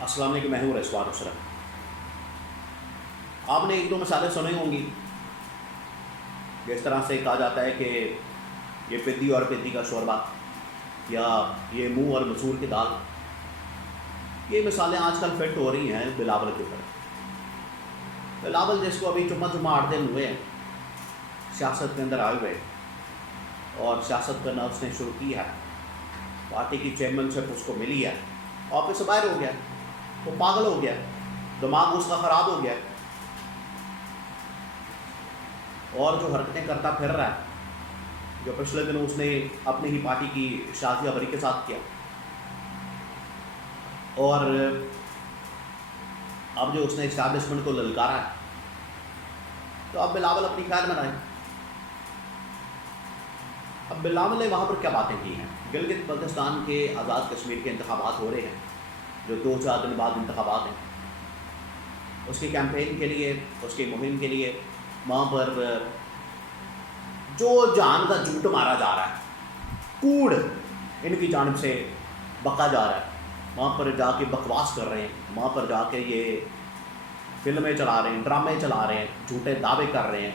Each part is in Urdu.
السلام علیکم، میں ہوں رضوان اشرف۔ آپ نے ایک دو مثالیں سنی ہوں گی جس طرح سے کہا جاتا ہے کہ یہ پدی اور پدی کا شوربہ، یا یہ منہ اور مسور کی دال۔ یہ مثالیں آج کل فٹ ہو رہی ہیں بلاول کے اوپر۔ بلاول جس کو ابھی چمہ 8 دن ہوئے ہیں سیاست کے اندر آئے ہوئے، اور سیاست کرنا اس نے شروع کی ہے، پارٹی کی چیئرمین شپ اس کو ملی ہے، آفس سے باہر ہو گیا، وہ پاگل ہو گیا، دماغ اس کا خراب ہو گیا، اور جو حرکتیں کرتا پھر رہا ہے، جو پچھلے دنوں اس نے اپنی ہی پارٹی کی شازیہ بری کے ساتھ کیا، اور اب جو اس نے اسٹیبلشمنٹ کو للکارا ہے، تو اب بلاول اپنی خیر منائے۔ اب بلاول نے وہاں پر کیا باتیں کی ہیں؟ گلگت بلتستان کے آزاد کشمیر کے انتخابات ہو رہے ہیں، جو 2-4 دن بعد انتخابات ہیں۔ اس کی کیمپین کے لیے، اس کی مہم کے لیے وہاں پر جو جان کا جھوٹ مارا جا رہا ہے، کوڑ ان کی جانب سے بکا جا رہا ہے، وہاں پر جا کے بکواس کر رہے ہیں، وہاں پر جا کے یہ فلمیں چلا رہے ہیں، ڈرامے چلا رہے ہیں، جھوٹے دعوے کر رہے ہیں،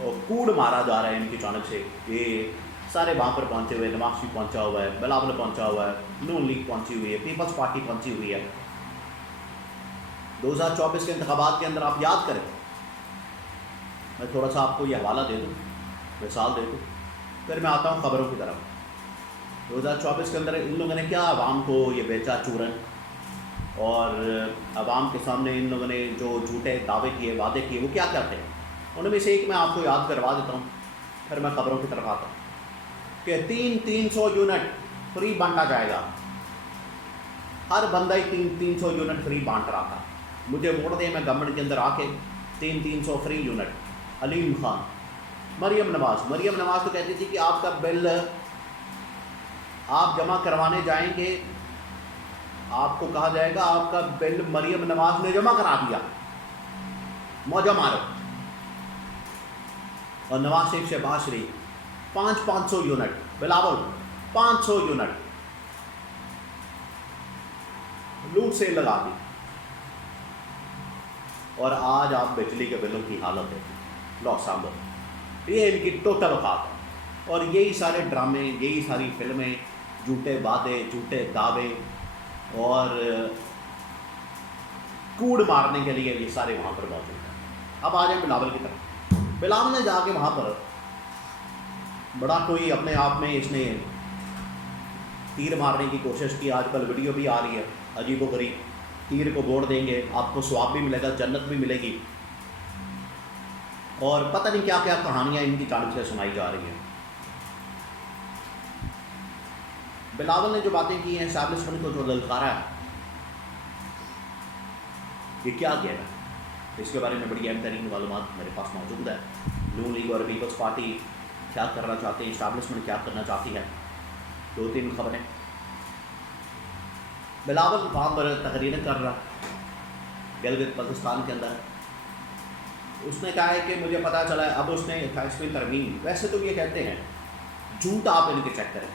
اور کوڑ مارا جا رہا ہے ان کی جانب سے۔ یہ سارے وہاں پر پہنچے ہوئے، نواز شریف پہنچا ہوا ہے، بلاول پہنچا ہوا ہے، نون لیگ پہنچی ہوئی ہے، پیپلز پارٹی پہنچی ہوئی ہے۔ 2024 کے انتخابات کے اندر آپ یاد کریں، میں تھوڑا سا آپ کو یہ حوالہ دے دوں، مثال دے دوں، پھر میں آتا ہوں خبروں کی طرف۔ 2024 کے اندر ان لوگوں نے کیا عوام کو یہ بیچا چورن، اور عوام کے سامنے ان لوگوں نے جو جھوٹے دعوے کیے، وعدے کیے، وہ کیا کرتے ہیں؟ ان میں سے ایک میں آپ کو یاد کروا دیتا ہوں، پھر میں خبروں کی طرف آتا ہوں، کہ 300 یونٹ فری بانٹا جائے گا۔ ہر بندہ ہی 300 یونٹ فری بانٹ رہا تھا۔ مجھے ووٹ دیں، میں گورنمنٹ کے اندر آ کے 300 فری یونٹ۔ علیم خان، مریم نواز تو کہتی تھی کہ آپ کا بل آپ جمع کروانے جائیں گے، آپ کو کہا جائے گا آپ کا بل مریم نواز نے جمع کرا دیا، موجہ مارو۔ اور نواز شریف، شہباز شریف 500 یونٹ، بلاول 500 یونٹ لوٹ سے لگا دی۔ اور آج آپ بجلی کے بلوں کی حالت ہے، لو سامبو، یہ ان کی ٹوٹل اوقات ہے۔ اور یہی سارے ڈرامے، یہی ساری فلمیں، جھوٹے وعدے، جھوٹے دعوے، اور کوڑ مارنے کے لیے یہ سارے وہاں پر موجود ہیں۔ اب آ جائیں بلاول کی طرف۔ بلاول نے جا کے وہاں پر بڑا کوئی اپنے آپ میں اس نے تیر مارنے کی کوشش کی، آج کل ویڈیو بھی آ رہی ہے عجیب و غریب، تیر کو بوڑ دیں گے، آپ کو ثواب بھی ملے گا، جنت بھی ملے گی، اور پتہ نہیں کیا کیا کہانیاں ان کی جانب سے سنائی جا رہی ہیں۔ بلاول نے جو باتیں کی ہیں، اسٹیبلشمنٹ کو جو للکارا ہے، یہ کیا کیا ہے؟ اس کے بارے میں بڑی اہم ترین معلومات میرے پاس موجود ہے۔ نون لیگ اور پیپلز پارٹی کیا کرنا چاہتے ہیں، اسٹیبلشمنٹ کیا کرنا چاہتی ہے، 2-3 خبریں۔ بلاول وہاں پر تقریریں کر رہا گلگت بلتستان کے اندر۔ اس نے کہا ہے کہ مجھے پتہ چلا ہے، اب اس نے 28ویں ترمیم، ویسے تو یہ کہتے ہیں جھوٹ، آپ ان کے چیک کریں،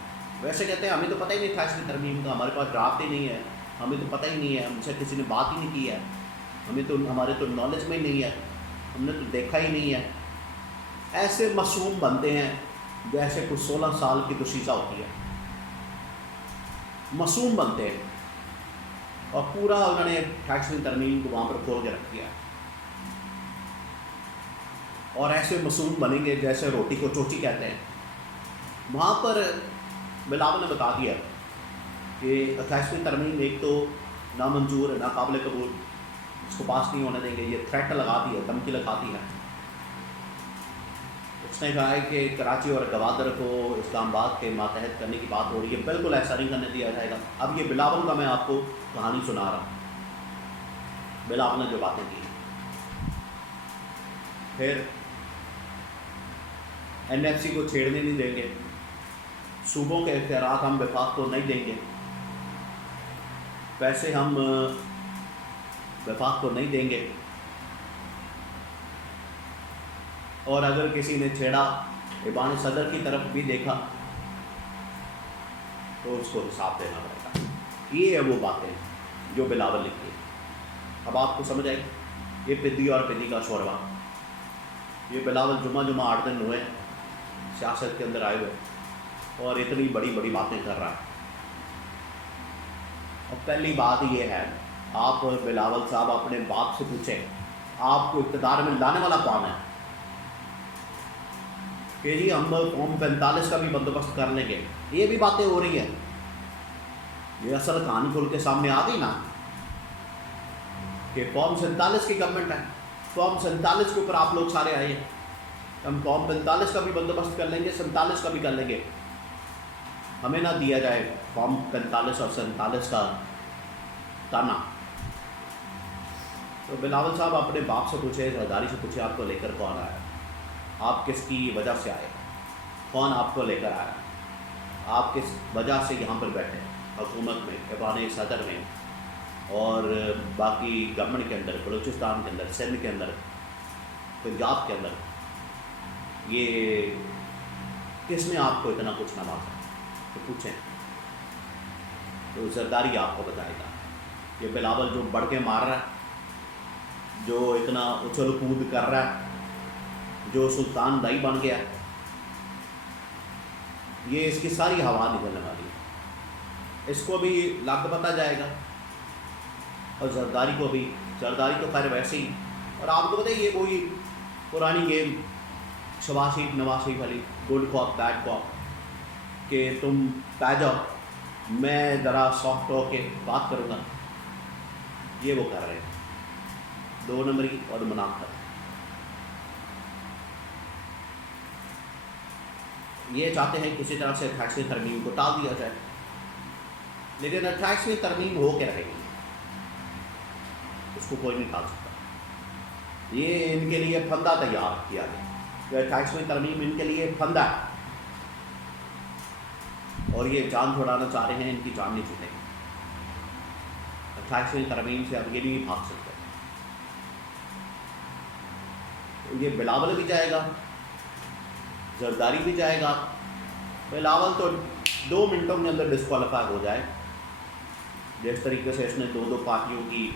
ویسے کہتے ہیں ہمیں تو پتہ ہی نہیں 28ویں ترمیم کا، ہمارے پاس ڈرافٹ ہی نہیں ہے، ہمیں تو پتہ ہی نہیں ہے، ہم سے کسی نے بات ہی نہیں کی ہے، ہمارے تو نالج میں نہیں ہے، ہم نے تو دیکھا ہی نہیں ہے۔ ایسے معصوم بنتے ہیں جیسے کچھ 16 سال کی دوشیزہ ہوتی ہے، معصوم بنتے ہیں، اور پورا انہوں نے 28ویں ترمیم کو وہاں پر کھول کے رکھ دیا، اور ایسے معصوم بنیں گے جیسے روٹی کو چوچی کہتے ہیں۔ وہاں پر بلاول نے بتا دیا کہ 28ویں ترمیم ایک تو نامنظور ہے، ناقابل قبول، اس کو پاس نہیں ہونے دیں گے، یہ تھریٹ لگا دی ہے، دھمکی لگاتی ہے۔ اس نے کہا ہے کہ کراچی اور گوادر کو اسلام آباد کے ماتحت کرنے کی بات ہو رہی ہے، بالکل ایسا نہیں کرنے دیا جائے گا۔ اب یہ بلاول کا میں آپ کو کہانی سنا رہا ہوں، بلاول نے جو باتیں کی۔ پھر NFC کو چھیڑنے نہیں دیں گے، صوبوں کے اختیارات ہم وفاق کو نہیں دیں گے، پیسے ہم وفاق کو نہیں دیں گے، اور اگر کسی نے چھیڑا، ایوان صدر کی طرف بھی دیکھا، تو اس کو حساب دینا پڑے گا۔ یہ ہے وہ باتیں جو بلاول لکھی ہے. اب آپ کو سمجھ آئی یہ پدی اور پدی کا شوربہ. یہ بلاول جمعہ 8 دن ہوئے سیاست کے اندر آئے ہوئے اور اتنی بڑی بڑی باتیں کر رہا ہے. اور پہلی بات یہ ہے آپ بلاول صاحب اپنے باپ سے پوچھیں آپ کو اقتدار میں لانے والا کون ہے کہ جی ہم قوم 45 کا بھی بندوبست کر لیں گے. یہ بھی باتیں ہو رہی ہیں. یہ اصل کہانی کھول کے سامنے آ گئی نا کہ قوم 47 کی گورنمنٹ ہے. قوم 47 کے اوپر آپ لوگ سارے آئے ہیں. ہم قوم 45 کا بھی بندوبست کر لیں گے 47 کا بھی کر لیں گے. ہمیں نہ دیا جائے قوم 45 اور 47 کا تانا. تو بلاول صاحب اپنے باپ سے پوچھے زرداری سے پوچھے آپ کو لے کر کون آیا, آپ کس کی وجہ سے آئے, کون آپ کو لے کر آیا, آپ کس وجہ سے یہاں پر بیٹھے حکومت میں, ایوان صدر میں اور باقی گورنمنٹ کے اندر, بلوچستان کے اندر, سندھ کے اندر, پنجاب کے اندر. یہ کس نے آپ کو اتنا کچھ نوازا تو پوچھیں. تو زرداری آپ کو بتائے گا. یہ بلاول جو بڑھ کے مار رہا ہے, جو اتنا اچھل کود کر رہا ہے, جو سلطان دائی بن گیا, یہ اس کی ساری ہوا نکلنے والی ہے. اس کو بھی لگ پتہ جائے گا اور زرداری کو بھی. زرداری تو خیر ویسے ہی, اور آپ کو پتہ ہے یہ کوئی پرانی گیم شباز شریف نواز شریف والی گڈ کاپ بیڈ کاپ کہ تم پہ جاؤ میں ذرا سافٹ ہو کے بات کروں گا. یہ وہ کر رہے ہیں 2 نمبری اور منافقت. یہ چاہتے ہیں کسی طرح سے 28ویں ترمیم کو ٹال دیا جائے, لیکن 28ویں ترمیم ہو کے رہے گی, اس کو کوئی نہیں ٹال سکتا. یہ ان کے لیے پھندا تیار کیا گیا. 28ویں ترمیم ان کے لیے پھندا ہے اور یہ جان چھڑانا چاہ رہے ہیں. ان کی جان نہیں چھوٹے گی. 28ویں ترمیم سے اب یہ نہیں بھاگ سکتے. یہ بلاول بھی جائے گا, زرداری بھی جائے گا. بلاول تو 2 منٹوں کے اندر ڈسکوالیفائی ہو جائے. جس طریقے سے اس نے 2 پارٹیوں کی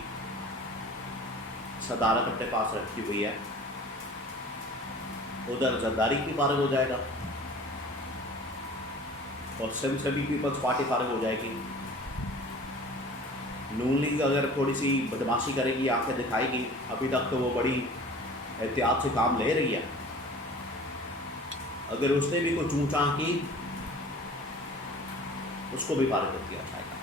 صدارت اپنے پاس رکھی ہوئی ہے, ادھر زرداری بھی فارغ ہو جائے گا اور سندھ سے بھی پیپلز پارٹی فارغ ہو جائے گی. نون لیگ اگر تھوڑی سی بدماشی کرے گی, آنکھیں دکھائے گی, ابھی تک تو وہ بڑی احتیاط سے کام لے رہی ہے. اگر اس نے بھی کوئی چونچاں کی اس کو بھی فارغ کر دیا جائے گا.